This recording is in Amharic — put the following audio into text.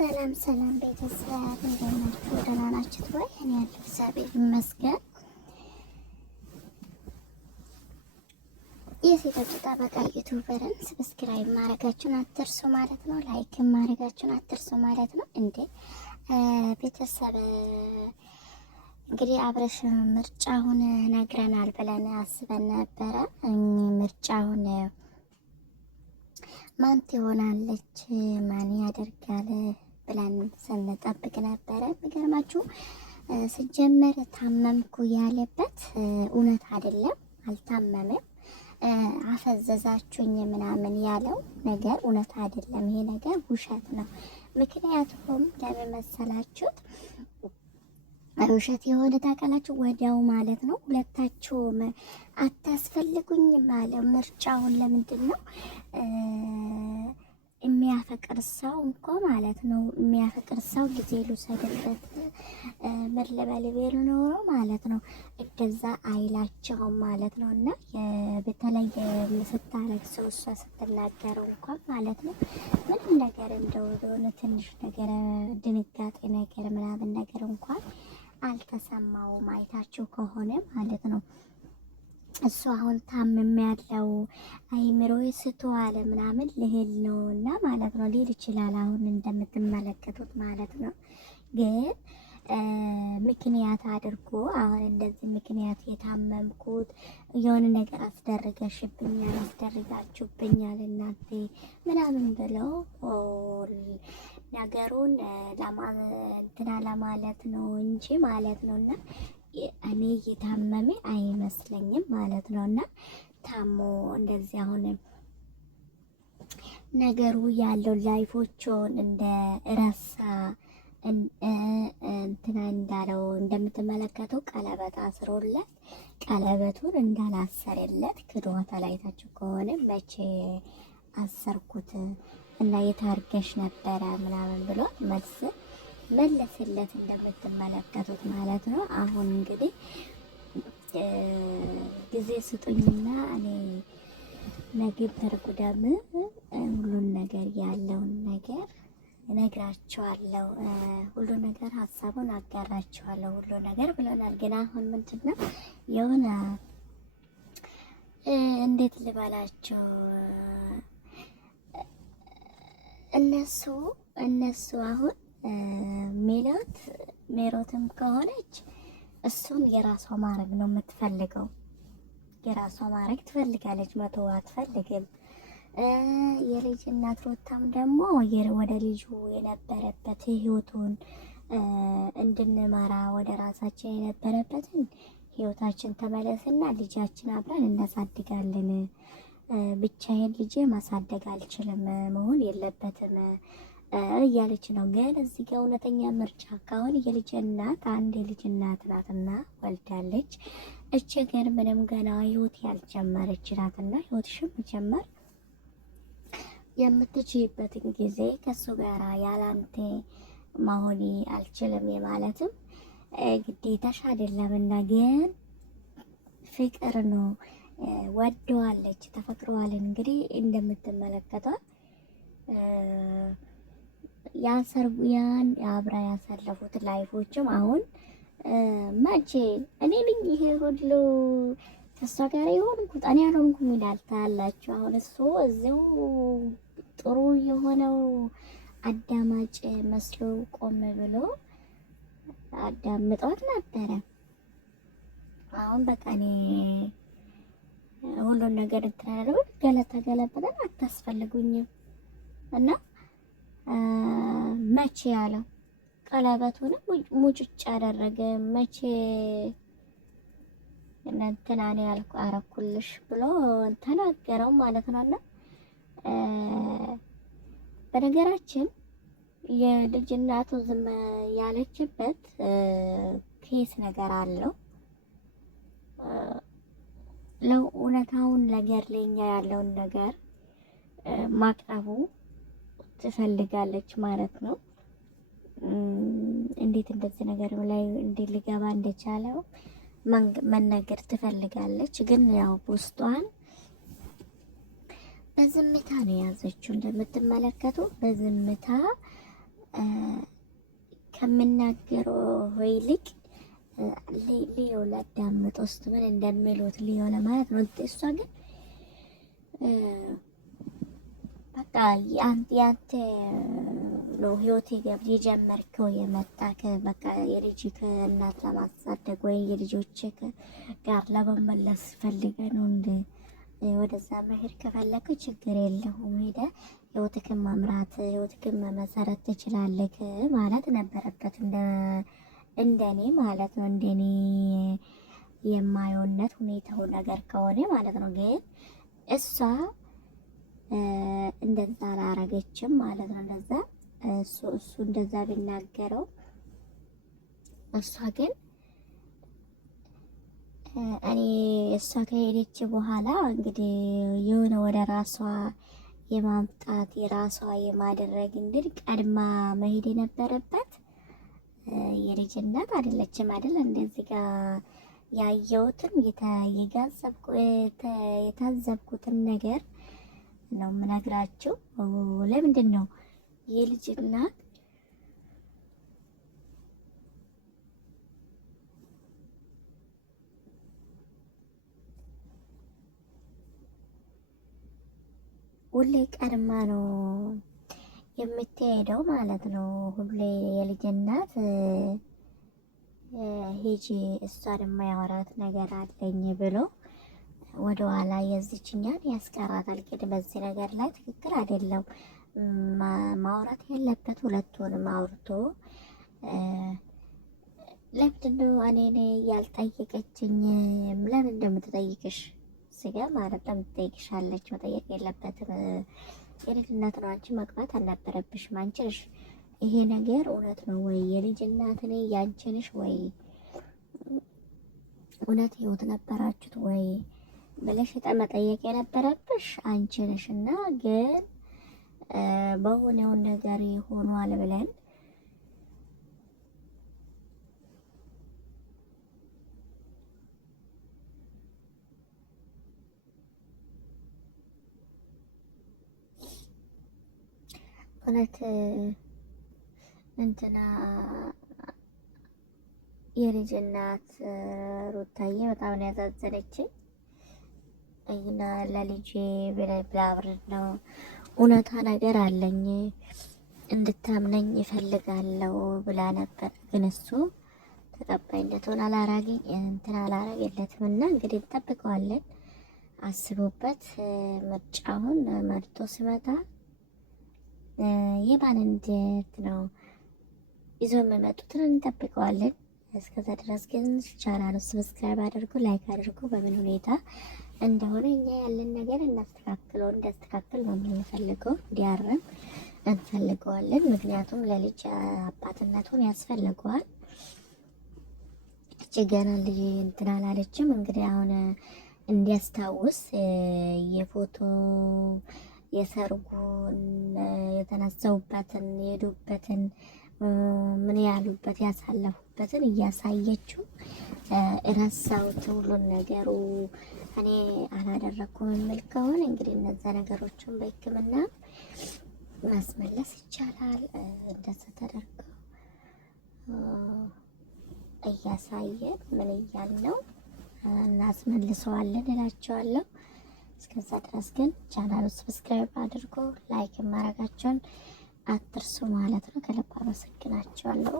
ሰላም ሰላም ቤተሰብ እንደምን ናችሁ? ደህና ናችሁ ወይ? እኔ ያለሁ እግዚአብሔር ይመስገን። የሴቶች ጠበቃ ዩቲዩበርን ሰብስክራይብ ማድረጋችሁን አትርሱ ማለት ነው። ላይክ ማድረጋችሁን አትርሱ ማለት ነው። እንዴ ቤተሰብ እንግዲህ አብረሽ ምርጫውን ነግረናል ብለን አስበን ነበረ። ምርጫውን ማን ትሆናለች ማን ያደርጋል ብለን ስንጠብቅ ነበረ። የሚገርማችሁ ሲጀመር ታመምኩ ያለበት እውነት አይደለም፣ አልታመመም። አፈዘዛችሁኝ ምናምን ያለው ነገር እውነት አይደለም። ይሄ ነገር ውሸት ነው። ምክንያቱም ለምን መሰላችሁት? ውሸት የሆነ ታውቃላችሁ፣ ወዲያው ማለት ነው። ሁለታችሁም አታስፈልጉኝ ማለት ምርጫውን ለምንድን ነው የሚያፈቅር ሰው እንኳ ማለት ነው። የሚያፈቅር ሰው ጊዜ ልውሰድበት ምን ልበል ቤሉ ኖሮ ማለት ነው። እገዛ አይላቸውም ማለት ነው። እና በተለየ ስታረግ ሰው እሷ ስትናገረው እንኳን ማለት ነው ምንም ነገር እንደው የሆነ ትንሽ ነገር ድንጋጤ ነገር ምናምን ነገር እንኳን አልተሰማውም። አይታችሁ ከሆነ ማለት ነው። እሱ አሁን ታምም ያለው አይምሮዬ ስተዋለ ምናምን ልሄድ ነው እና ማለት ነው ሊል ይችላል። አሁን እንደምትመለከቱት ማለት ነው። ግን ምክንያት አድርጎ አሁን እንደዚህ ምክንያት የታመምኩት የሆነ ነገር አስደርገሽብኛል፣ አስደርጋችሁብኛል እናንተ ምናምን ብለው ነገሩን እንትና ለማለት ነው እንጂ ማለት ነው። እና እኔ እየታመመ አይመስለኝም ማለት ነው። እና ታሞ እንደዚህ አሁን ነገሩ ያለው ላይፎቹን እንደ ረሳ እንትና እንዳለው እንደምትመለከቱ ቀለበት አስሮለት ቀለበቱን እንዳላሰረለት ክዶታል። አይታችሁ ከሆነ መቼ አሰርኩት እና የታርገሽ ነበረ ምናምን ብሎ መለስለት እንደምትመለከቱት ማለት ነው። አሁን እንግዲህ ጊዜ ስጡኝና እኔ ነግብ ተርጉዳም ሁሉን ነገር ያለውን ነገር እነግራቸዋለሁ፣ ሁሉ ነገር ሀሳቡን አጋራቸዋለሁ ሁሉ ነገር ብሎናል። ግን አሁን ምንድነው የሆነ እንዴት ልባላቸው እነሱ አሁን ሜሮትም ከሆነች እሱን የራሷ ማድረግ ነው የምትፈልገው። የራሷ ማድረግ ትፈልጋለች፣ መተው አትፈልግም። የልጅ እናት ሩታም ደግሞ ወደ ልጁ የነበረበት ህይወቱን እንድንመራ ወደ ራሳችን የነበረበትን ህይወታችን ተመለስና ልጃችን አብረን እናሳድጋለን። ብቻዬን ልጄ ማሳደግ አልችልም፣ መሆን የለበትም እያለች ነው። ግን እዚህ ጋር እውነተኛ ምርጫ ካሁን የልጅ እናት አንድ የልጅ እናት ናትና ወልዳለች። እቺ ግን ምንም ገና ህይወት ያልጀመረች ናትና ህይወትሽም መጀመር የምትችይበትን ጊዜ ከሱ ጋር ያላንተ መሆን አልችልም የማለትም ግዴታሽ አይደለምና፣ ግን ፍቅር ነው። ወደዋለች፣ ተፈቅረዋልን። እንግዲህ እንደምትመለከቷት ያን አብራ ያሳለፉት ላይፎችም አሁን መቼ እኔ ልኝ ይሄ ሁሉ ከሷ ጋር የሆንኩት እኔ አልሆንኩም ይላል ታላችሁ። አሁን እሱ እዚሁ ጥሩ የሆነው አዳማጭ መስሎ ቆም ብሎ አዳምጧት ነበረ። አሁን በቃ እኔ ሁሉን ነገር እንትናለው ገለበጠን አታስፈልጉኝም እና መቼ ያለው ቀለበቱንም ሙጭጭ አደረገ። መቼ እንትና ነው ያልኩ አረኩልሽ ብሎ ተናገረው ማለት ነውና በነገራችን የልጅ እናቱ ዝም ያለችበት ኬስ ነገር አለው። ለእውነታውን ነገር ለኛ ያለውን ነገር ማቅረቡ ትፈልጋለች ማለት ነው። እንዴት እንደዚህ ነገር ላይ እንዴት ሊገባ እንደቻለው መናገር ትፈልጋለች። ግን ያው ውስጧን በዝምታ ነው የያዘችው። እንደምትመለከቱ በዝምታ ከምናገረው ይልቅ ሊዮ ላዳምጥ ውስጥ ምን እንደሚሉት ሊዮ ለማለት ነው። እሷ ግን በቃ ያንተ ነው ህይወቴ ገብር የጀመርከው የመጣክ በቃ የልጅክ እናት ለማሳደግ ወይ የልጆችክ ጋር ለመመለስ ፈልገህ ነው እንደ ወደዛ መሄድ ከፈለክ ችግር የለውም፣ ሄደህ ህይወትክን መምራት ህይወትክን መመሰረት ትችላለህ ማለት ነበረበት። እንደኔ ማለት ነው። እንደኔ የማየውነት ሁኔታው ነገር ከሆነ ማለት ነው። ግን እሷ እንደዛ አላረገችም ማለት ነው። እንደዛ እሱ እንደዛ ቢናገረው እሷ ግን እኔ እሷ ከሄደች በኋላ እንግዲህ የሆነ ወደ ራሷ የማምጣት የራሷ የማድረግ እንግዲህ ቀድማ መሄድ የነበረበት የልጅነት አይደለችም አይደል? እንደዚህ ጋር ያየሁትን የታዘብኩትን ነገር ነው የምነግራችሁ። ለምንድን ነው የልጅነት ሁሌ ቀድማ ነው የምትሄደው ማለት ነው። ሁሌ የልጅነት ሂጂ እሷን የማያወራት ነገር አለኝ ብሎ ወደ ኋላ የዚችኛን ያስቀራታል። ግን በዚህ ነገር ላይ ትክክል አይደለም። ማውራት ያለበት ሁለቱንም አውርቶ ለምንድን ነው እኔ ያልጠየቀችኝ? ለምን እንደምትጠይቅሽ ስጋ ማለት ለምትጠይቅሻለች? መጠየቅ የለበትም። የልጅነት ነው። አንቺ መግባት አልነበረብሽም። አንቺ ነሽ ይሄ ነገር እውነት ነው ወይ የልጅ እናት ነኝ ያንቺ ነሽ ወይ እውነት ህይወት ነበራችሁት ወይ ብለሽ መጠየቅ የነበረብሽ አንቺ ነሽ። እና ግን በሆነውን ነገር ሆኗል ብለን እውነት እንትና የልጅ እናት ሩታዬ በጣም ነው ያሳዘነችኝ። እና ለልጄ ብላ አብረን ነው እውነታ ነገር አለኝ እንድታምነኝ ይፈልጋለሁ ብላ ነበር። ግን እሱ ተቀባይነቱን አላረገለትም። እና እንግዲህ እንጠብቀዋለን። አስቦበት ምርጫውን መርጦ ሲመጣ የማን እንዴት ነው ይዞ የሚመጡትን እንጠብቀዋለን። እስከዛ ድረስ ግን ቻናሉ ሰብስክራይብ አድርጉ፣ ላይክ አድርጉ። በምን ሁኔታ እንደሆነ እኛ ያለን ነገር እንዲያስተካክል ነው የምንፈልገው፣ እንዲያርም እንፈልገዋለን። ምክንያቱም ለልጅ አባትነቱን ያስፈልገዋል። እቺ ገና ልጅ እንትን አላለችም። እንግዲህ አሁን እንዲያስታውስ የፎቶ የሰርጉን የተነሳውበትን የሄዱበትን ምን ያሉበት ያሳለፉበትን እያሳየችው እረሳሁት ሁሉን ነገሩ እኔ አላደረኩም የሚል ከሆነ እንግዲህ እነዛ ነገሮችን በሕክምና ማስመለስ ይቻላል። እንደዛ ተደርገው እያሳየን ምን እያልነው እናስመልሰዋለን እላቸዋለሁ። እስከዛ ድረስ ግን ቻናሉ ሰብስክራይብ አድርጎ ላይክ ማድረጋቸውን አትርሱ ማለት ነው። ከልብ አመሰግናቸዋለሁ።